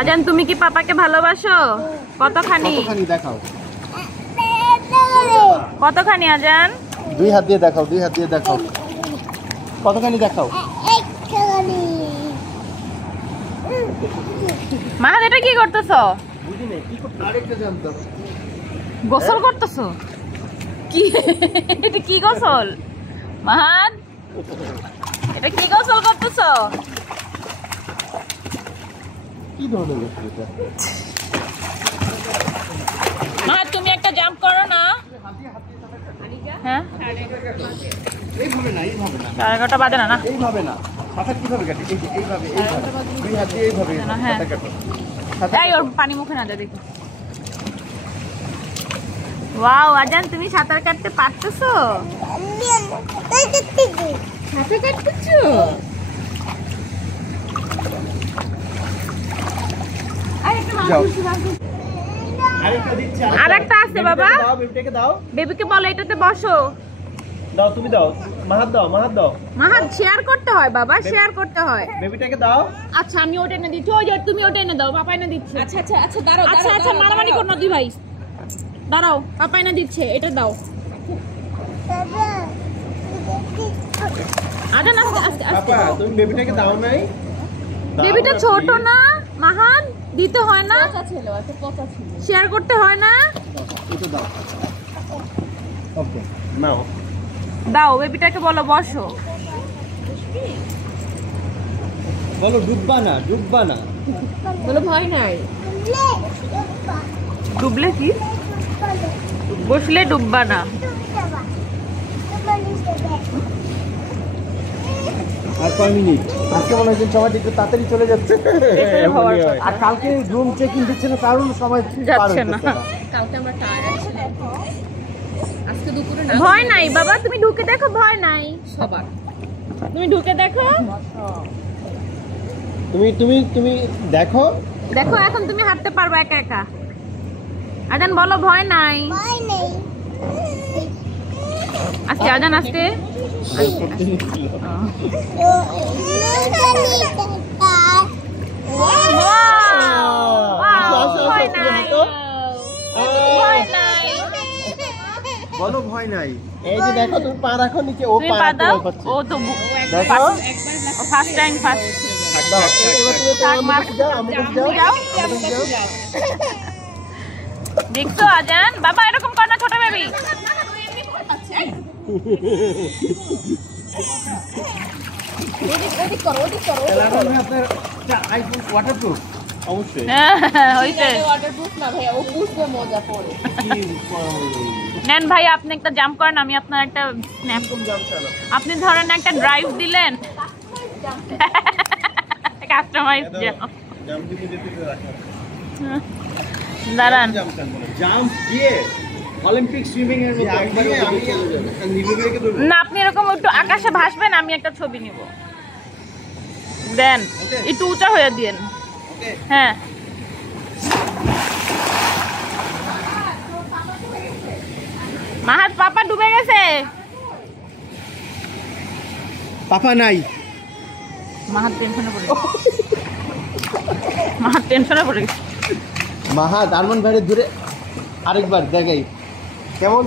আজান তুমি কি পাপাকে ভালোবাসো? কতখানি? কতখানি দেখাও, কতখানি আজান? দুই হাত দিয়ে দেখাও, দুই হাত দিয়ে দেখাও, কতখানি দেখাও। মাহাদ এটা কি করতেছো? বুঝি নাই কি করতে, আরেকটা জানতাম। গোসল করতেছো? কি এটা কি গোসল মাহাদ? এটা কি গোসল করতেছো? কি ধরনের গোসল এটা? মাহাদ তুমি একটা জাম্প করো না। হ্যাঁ এইভাবে না, এইভাবে না, 11:30 বাজে না? না এইভাবে না। সাঁতার কিভাবে কাটে? এই যে এইভাবে, এইভাবে দুই হাত দিয়ে এইভাবে হ্যাঁ। সাঁতার কাটো। এই ওর পানি মুখে না যায় দেখো। ওয়াও আজান তুমি সাঁতার কাটতে পারতেছো? সাঁতার কাটতেছো? যাও। আরেকটা দিচ্ছি, আরেকটা আছে বাবা। দাও, বেবিটাকে দাও, বেবিকে বলো এটাতে বসো। দাও তুমি দাও, মাহাত দাও, মাহাত দাও, মাহাদ শেয়ার করতে হয় বাবা, শেয়ার করতে হয়। বেবিটাকে দাও। আচ্ছা আমি ওটা এনে দিচ্ছি। ওই যে তুমি ওটা এনে দাও, পাপা এনে দিচ্ছে। আচ্ছা আচ্ছা আচ্ছা দাঁড়াও। আচ্ছা আচ্ছা মারামারি করো না দুই ভাই, দাঁড়াও পাপা এনে দিচ্ছে, এটা দাও। আজান আস্তে আস্তে আস্তে। পাপা তুমি বেবিটাকে দাও নাই? বেবিটা ছোট না মাহাদ, দিতে হয় না? শেয়ার করতে হয় না? এটা দাও। ওকে নাও। দাও বেবিটাকে বলো বসো। বলো ডুববা না, ডুববা না। বলো ভয় নাই। ডুবলে কি? বসলে ডুববা না। আর কয় মিনিট? আজকে মনে হয় সময়টা একটু তাড়াতাড়ি চলে যাচ্ছে। আর কালকে রুম চেক ইন দিচ্ছে না, কারণ সময় যাচ্ছে না। কালকে আমরা টায়ার্ড ছিলাম, আজকে দুপুরে না। ভয় নাই বাবা, তুমি ঢুকে দেখো, ভয় নাই। সবার তুমি ঢুকে দেখো, তুমি দেখো, দেখো এখন তুমি হাঁটতে পারবে একা একা। আজান বলো ভয় নাই। আজকে আজান আসতে বলো ভয় নাই। এই যে দেখো তুমি পা রাখো নিচে, ও তুমি পা পা দাও। রাখছে। ও তো দেখো ফার্স্ট টাইম ফার্স্ট। দাও, এবার তুমি তো আমার কাছে যাও, আমার কাছে যাও, যাও। আমার কাছে যাও। দেখছো আজান, বাবা এরকম কর না ছোট বেবি। তাহলে এখন আপনার আইফোন ওয়াটারপ্রুফ অবশ্যই। হইছে। ওয়াটারপ্রুফ না ভাইয়া, ও বুঝবে মজা পড়ে। নেন ভাই আপনি একটা জাম্প করেন, আমি আপনার একটা স্ন্যাপ। আপনি ধরেন একটা ড্রাইভ দিলেন, কাস্টমাইজ দাঁড়ান। জাম্প দিয়ে অলিম্পিক সুইমিং এর মতো একবারে আমি নিবেদিকে ধরব না আপনি এরকম একটু আকাশে ভাসবেন, আমি একটা ছবি নিব। দেন একটু উঁচা হয়ে দিয়েন। হ্যাঁ মাহাত পাপা ডুবে গেছে। পাপা নাই। মাহাত টেনশনে পড়ে গেছে। মাহাত টেনশনে পড়ে গেছে। মাহাত আরমান ভাইয়ের দূরে আরেকবার দেখাই কেমন